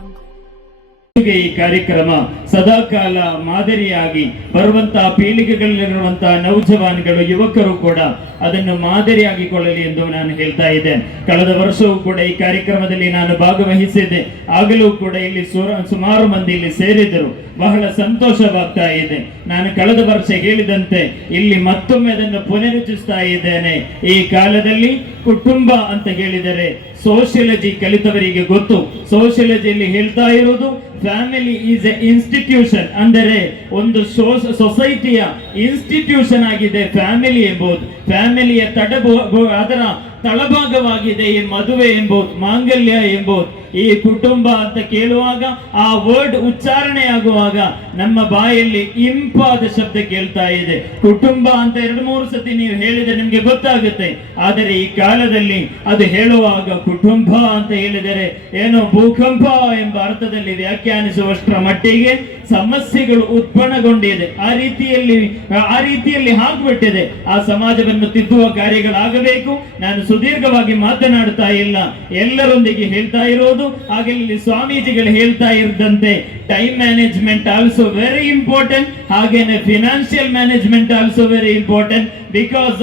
jungle. ಈ ಕಾರ್ಯಕ್ರಮ ಸದಾಕಾಲ ಮಾದರಿಯಾಗಿ ಬರುವಂತಹ ಪೀಳಿಗೆಗಳಲ್ಲಿರುವಂತಹ ನೌಜವಾನ್ಗಳು ಯುವಕರು ಕೂಡ ಅದನ್ನು ಮಾದರಿಯಾಗಿಕೊಳ್ಳಲಿ ಎಂದು ನಾನು ಹೇಳ್ತಾ ಇದ್ದೆ. ಕಳೆದ ವರ್ಷವೂ ಕೂಡ ಈ ಕಾರ್ಯಕ್ರಮದಲ್ಲಿ ನಾನು ಭಾಗವಹಿಸಿದ್ದೆ. ಆಗಲೂ ಕೂಡ ಇಲ್ಲಿ ಸುಮಾರು ಮಂದಿ ಇಲ್ಲಿ ಸೇರಿದರು ಬಹಳ ಸಂತೋಷವಾಗ್ತಾ ಇದೆ. ನಾನು ಕಳೆದ ವರ್ಷ ಹೇಳಿದಂತೆ ಇಲ್ಲಿ ಮತ್ತೊಮ್ಮೆ ಅದನ್ನು ಪುನರುಚಿಸ್ತಾ ಇದ್ದೇನೆ. ಈ ಕಾಲದಲ್ಲಿ ಕುಟುಂಬ ಅಂತ ಹೇಳಿದರೆ ಸೋಷಿಯಲಜಿ ಕಲಿತವರಿಗೆ ಗೊತ್ತು. ಸೋಷಿಯಲಜಿಯಲ್ಲಿ ಹೇಳ್ತಾ ಇರುವುದು ಫ್ಯಾಮಿಲಿ ಈಸ್ ಎ ಇನ್ಸ್ಟಿಟ್ಯೂಷನ್ ಅಂದರೆ ಒಂದು ಸೊಸೈಟಿಯ ಇನ್ಸ್ಟಿಟ್ಯೂಷನ್ ಆಗಿದೆ ಫ್ಯಾಮಿಲಿ ಎಂಬುದು. ಫ್ಯಾಮಿಲಿಯ ತಡಬ ಅದರ ತಳಭಾಗವಾಗಿದೆ ಈ ಮದುವೆ ಎಂಬುದು, ಮಾಂಗಲ್ಯ ಎಂಬುದು. ಈ ಕುಟುಂಬ ಅಂತ ಕೇಳುವಾಗ, ಆ ವರ್ಡ್ ಉಚ್ಚಾರಣೆ ಆಗುವಾಗ ನಮ್ಮ ಬಾಯಲ್ಲಿ ಇಂಪಾದ ಶಬ್ದ ಕೇಳ್ತಾ ಇದೆ. ಕುಟುಂಬ ಅಂತ ಎರಡು ಮೂರು ಸತಿ ನೀವು ಹೇಳಿದ್ರೆ ನಿಮ್ಗೆ ಗೊತ್ತಾಗುತ್ತೆ. ಆದರೆ ಈ ಕಾಲದಲ್ಲಿ ಅದು ಹೇಳುವಾಗ ಕುಟುಂಬ ಅಂತ ಹೇಳಿದರೆ ಏನೋ ಭೂಕಂಪ ಎಂಬ ಅರ್ಥದಲ್ಲಿ ವ್ಯಾಖ್ಯಾನಿಸುವಷ್ಟರ ಮಟ್ಟಿಗೆ ಸಮಸ್ಯೆಗಳು ಉತ್ಪನ್ನಗೊಂಡಿದೆ ಆ ರೀತಿಯಲ್ಲಿ ಆ ರೀತಿಯಲ್ಲಿ ಹಾಕ್ಬಿಟ್ಟಿದೆ ಆ ಸಮಾಜವನ್ನು ತಿದ್ದುವ ಕಾರ್ಯಗಳಾಗಬೇಕು. ನಾನು ಸುದೀರ್ಘವಾಗಿ ಮಾತನಾಡ್ತಾ ಇಲ್ಲ. ಎಲ್ಲರೊಂದಿಗೆ ಹೇಳ್ತಾ ಇರೋದು ಹಾಗೆ ಇಲ್ಲಿ ಸ್ವಾಮೀಜಿಗಳು ಹೇಳ್ತಾ ಇದ್ದಂತೆ time management also very important ಹಾಗೇನೆ financial management also very important because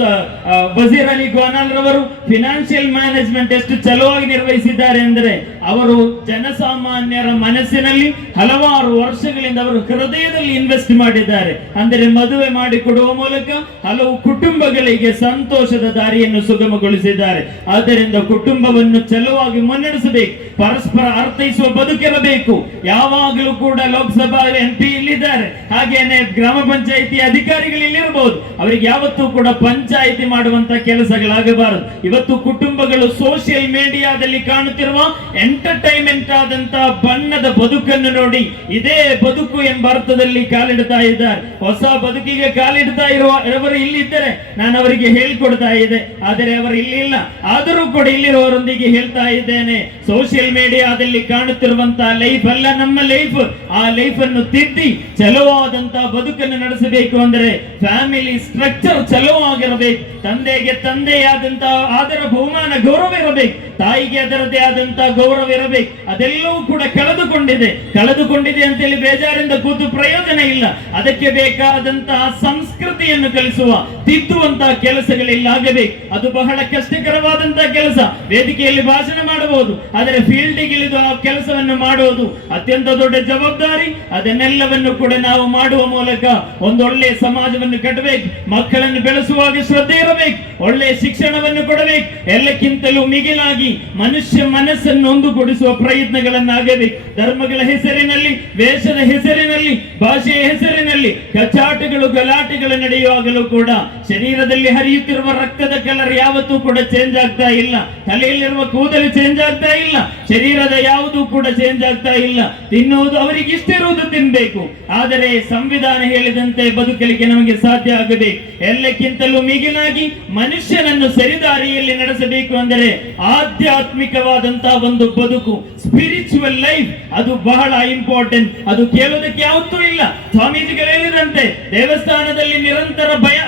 Bajeer Ali Gonal ರವರು ಫಿನಾನ್ಷಿಯಲ್ ಮ್ಯಾನೇಜ್ಮೆಂಟ್ ಎಷ್ಟು ಚಲುವಾಗಿ ನಿರ್ವಹಿಸಿದ್ದಾರೆ ಅಂದ್ರೆ ಅವರು ಜನಸಾಮಾನ್ಯರ ಮನಸ್ಸಿನಲ್ಲಿ ಹಲವಾರು ವರ್ಷಗಳಿಂದ ಅವರು ಹೃದಯದಲ್ಲಿ ಇನ್ವೆಸ್ಟ್ ಮಾಡಿದ್ದಾರೆ. ಅಂದರೆ ಮದುವೆ ಮಾಡಿಕೊಡುವ ಮೂಲಕ ಹಲವು ಕುಟುಂಬಗಳಿಗೆ ಸಂತೋಷದ ದಾರಿಯನ್ನು ಸುಗಮಗೊಳಿಸಿದ್ದಾರೆ. ಆದ್ದರಿಂದ ಕುಟುಂಬವನ್ನು ಚಲುವಾಗಿ ಮುನ್ನಡೆಸಬೇಕು. ಪರಸ್ಪರ ಅರ್ಥೈಸುವ ಬದುಕಿರಬೇಕು ಯಾವಾಗಲೂ ಕೂಡ ಲೋಕಸಭಾ ಎಂ ಪಿ ಇಲ್ಲಿದ್ದಾರೆ ಹಾಗೇನೆ ಗ್ರಾಮ ಪಂಚಾಯಿತಿ ಅಧಿಕಾರಿಗಳು ಇಲ್ಲಿರಬಹುದು. ಅವರಿಗೆ ಯಾವತ್ತೂ ಕೂಡ ಪಂಚಾಯಿತಿ ಮಾಡುವಂತ ಕೆಲಸಗಳಾಗಬಾರದು. ಇವತ್ತು ಕುಟುಂಬಗಳು ಸೋಷಿಯಲ್ ಮೀಡಿಯಾದಲ್ಲಿ ಕಾಣುತ್ತಿರುವ ಎಂಟರ್ಟೈನ್ಮೆಂಟ್ ಆದಂತ ಬಣ್ಣದ ಬದುಕನ್ನು ನೋಡಿ ಇದೇ ಬದುಕು ಎಂಬ ಅರ್ಥದಲ್ಲಿ ಕಾಲಿಡ್ತಾ ಇದ್ದಾರೆ. ಹೊಸ ಬದುಕಿಗೆ ಕಾಲಿಡ್ತಾ ಇರುವ ಅವರು ಇಲ್ಲಿದ್ದರೆ ನಾನು ಅವರಿಗೆ ಹೇಳಿಕೊಡ್ತಾ ಇದೆ ಆದರೆ ಅವರು ಇಲ್ಲಿಲ್ಲ. ಆದರೂ ಕೂಡ ಇಲ್ಲಿರುವವರೊಂದಿಗೆ ಹೇಳ್ತಾ ಇದ್ದೇನೆ. ಸೋಷಿಯಲ್ ಮೀಡಿಯಾದಲ್ಲಿ ಕಾಣುತ್ತಿರುವಂತಹ ಲೈಫ್ ಅಲ್ಲ, ನಮ್ಮ ಲೈಫ್. ಆ ಲೈಫ್ ಅನ್ನು ತಿದ್ದಿ ಚಲುವಾದಂತಹ ಬದುಕನ್ನು ನಡೆಸಬೇಕು ಅಂದರೆ ಫ್ಯಾಮಿಲಿ ಸ್ಟ್ರಕ್ಚರ್ ಚಲುವಾಗಿರಬೇಕು ತಂದೆಗೆ ತಂದೆಯಾದಂತಹ ಆದರ ಬಹುಮಾನ ಗೌರವ ಇರಬೇಕು ತಾಯಿಗೆ ಅದರದೇ ಆದಂತಹ ಗೌರವ ಇರಬೇಕು ಅದೆಲ್ಲವೂ ಕೂಡ ಕಳೆದುಕೊಂಡಿದೆ. ಕಳೆದುಕೊಂಡಿದೆ ಅಂತೇಳಿ ಬೇಜಾರಿಂದ ಕೂತು ಪ್ರಯೋಜನ ಇಲ್ಲ. ಅದಕ್ಕೆ ಬೇಕಾದಂತಹ ಸಂಸ್ಕೃತಿಯನ್ನು ಕಲಿಸುವ ತಿದ್ದುವಂತಹ ಕೆಲಸಗಳಿಲ್ಲ. ಆಗಬೇಕು. ಅದು ಬಹಳ ಕಷ್ಟಕರವಾದಂತಹ ಕೆಲಸ. ವೇದಿಕೆಯಲ್ಲಿ ಭಾಷಣ ಮಾಡಬಹುದು. ಆದರೆ ಫೀಲ್ಡಿಗೆ ಇಳಿದು ಆ ಕೆಲಸವನ್ನು ಮಾಡುವುದು ಅತ್ಯಂತ ದೊಡ್ಡ ಜವಾಬ್ದಾರಿ. ಅದನ್ನೆಲ್ಲವನ್ನು ಕೂಡ ನಾವು ಮಾಡುವ ಮೂಲಕ ಒಂದೊಳ್ಳೆ ಸಮಾಜವನ್ನು ಕಟ್ಟಬೇಕು. ಮಕ್ಕಳನ್ನು ಬೆಳೆಸುವಾಗ ಶ್ರದ್ಧೆ ಇರಬೇಕು. ಒಳ್ಳೆಯ ಶಿಕ್ಷಣವನ್ನು ಕೊಡಬೇಕು. ಎಲ್ಲಕ್ಕಿಂತಲೂ ಮಿಗಿಲಾಗಿ ಮನುಷ್ಯ ಮನಸ್ಸನ್ನು ಒಂದುಗೂಡಿಸುವ ಪ್ರಯತ್ನಗಳನ್ನಾಗಬೇಕು. ಧರ್ಮಗಳ ಹೆಸರಿನಲ್ಲಿ, ವೇಷದ ಹೆಸರಿನಲ್ಲಿ, ಭಾಷೆಯ ಹೆಸರಿನಲ್ಲಿ, ಕಚಾಟಗಳು, ಗಲಾಟೆಗಳು ನಡೆಯುವಾಗಲೂ ಕೂಡ ಶರೀರದಲ್ಲಿ ಹರಿಯುತ್ತಿರುವ ರಕ್ತದ ಕಲರ್ ಯಾವತ್ತೂ ಕೂಡ ಚೇಂಜ್ ಆಗ್ತಾ ಇಲ್ಲ. ತಲೆಯಲ್ಲಿರುವ ಕೂದಲು ಚೇಂಜ್ ಆಗ್ತಾ ಇಲ್ಲ. ಶರೀರದ ಯಾವುದು ಕೂಡ ಚೇಂಜ್ ಆಗ್ತಾ ಇಲ್ಲ. ತಿನ್ನುವುದು ಅವರಿಗೆ ಇಷ್ಟಿರುವುದು ತಿನ್ಬೇಕು. ಆದರೆ ಸಂವಿಧಾನ ಹೇಳಿದಂತೆ ಬದುಕಲಿಕ್ಕೆ ನಮಗೆ ಸಾಧ್ಯ ಆಗದೆ ಎಲ್ಲಕ್ಕಿಂತಲೂ ಮಿಗಿಲಾಗಿ ಮನುಷ್ಯನನ್ನು ಸರಿದಾರಿಯಲ್ಲಿ ನಡೆಸಬೇಕು ಅಂದರೆ ಆಧ್ಯಾತ್ಮಿಕವಾದಂತಹ ಒಂದು ಬದುಕು ಸ್ಪಿರಿಚುವಲ್ ಲೈಫ್ ಅದು ಬಹಳ ಇಂಪಾರ್ಟೆಂಟ್ ಅದು ಕೇಳೋದಕ್ಕೆ ಯಾವತ್ತೂ ಇಲ್ಲ. ಸ್ವಾಮೀಜಿಗಳು ಹೇಳಿದಂತೆ ದೇವಸ್ಥಾನದಲ್ಲಿ ನಿರಂತರ ಭಯ,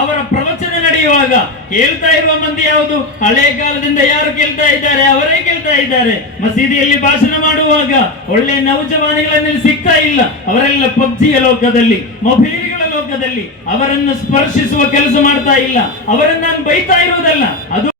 ಅವರ ಪ್ರವಚನ ನಡೆಯುವಾಗ ಕೇಳ್ತಾ ಇರುವ ಮಂದಿ ಯಾವುದು? ಹಳೆ ಕಾಲದಿಂದ ಯಾರು ಕೇಳ್ತಾ ಇದ್ದಾರೆ? ಅವರೇ ಇದ್ದಾರೆ. ಮಸೀದಿಯಲ್ಲಿ ಭಾಷಣ ಮಾಡುವಾಗ ಒಳ್ಳೆ ನೌಜವಾನಿಗಳಲ್ಲಿ ಸಿಗ್ತಾ ಇಲ್ಲ. ಅವರೆಲ್ಲ ಪಬ್ಜಿಯ ಲೋಕದಲ್ಲಿ, ಮೊಬೈಲ್ಗಳ ಲೋಕದಲ್ಲಿ ಅವರನ್ನು ಸ್ಪರ್ಶಿಸುವ ಕೆಲಸ ಮಾಡ್ತಾ ಇಲ್ಲ. ಅವರನ್ನು ನಾನು ಬೈತಾ ಇರುವುದಲ್ಲ. ಅದು